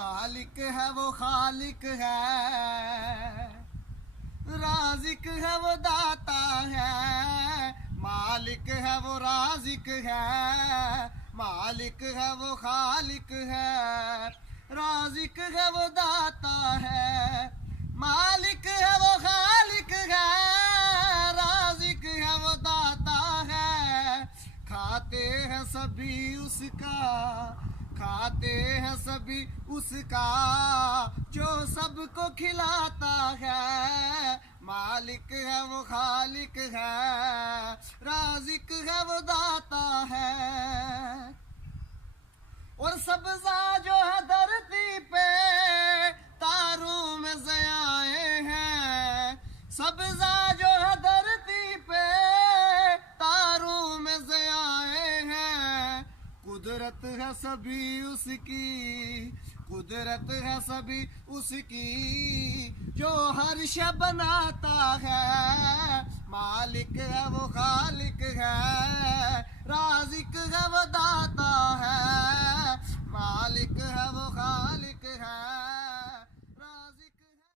मालिक है वो खालिक है, राज़िक है वो दाता है। मालिक है वो राज़िक है, मालिक है वो खालिक है, राज़िक है वो दाता है। मालिक है वो खालिक है, राज़िक है वो दाता है। खाते हैं सभी उसका, खाते हैं सभी उसका, जो सबको खिलाता है। मालिक है वो खालिक है, राज़िक है वो दाता है। और सब्ज़ा जो है धरती पे तारों में ज़याए हैं, सब्ज़ा जो है धरती पे तारों में ज़याए हैं। कुदरत है सभी उसकी, कुदरत है सभी उसकी, जो हर शय बनाता है। मालिक है वो खालिक है, राज़िक है वो दाता है।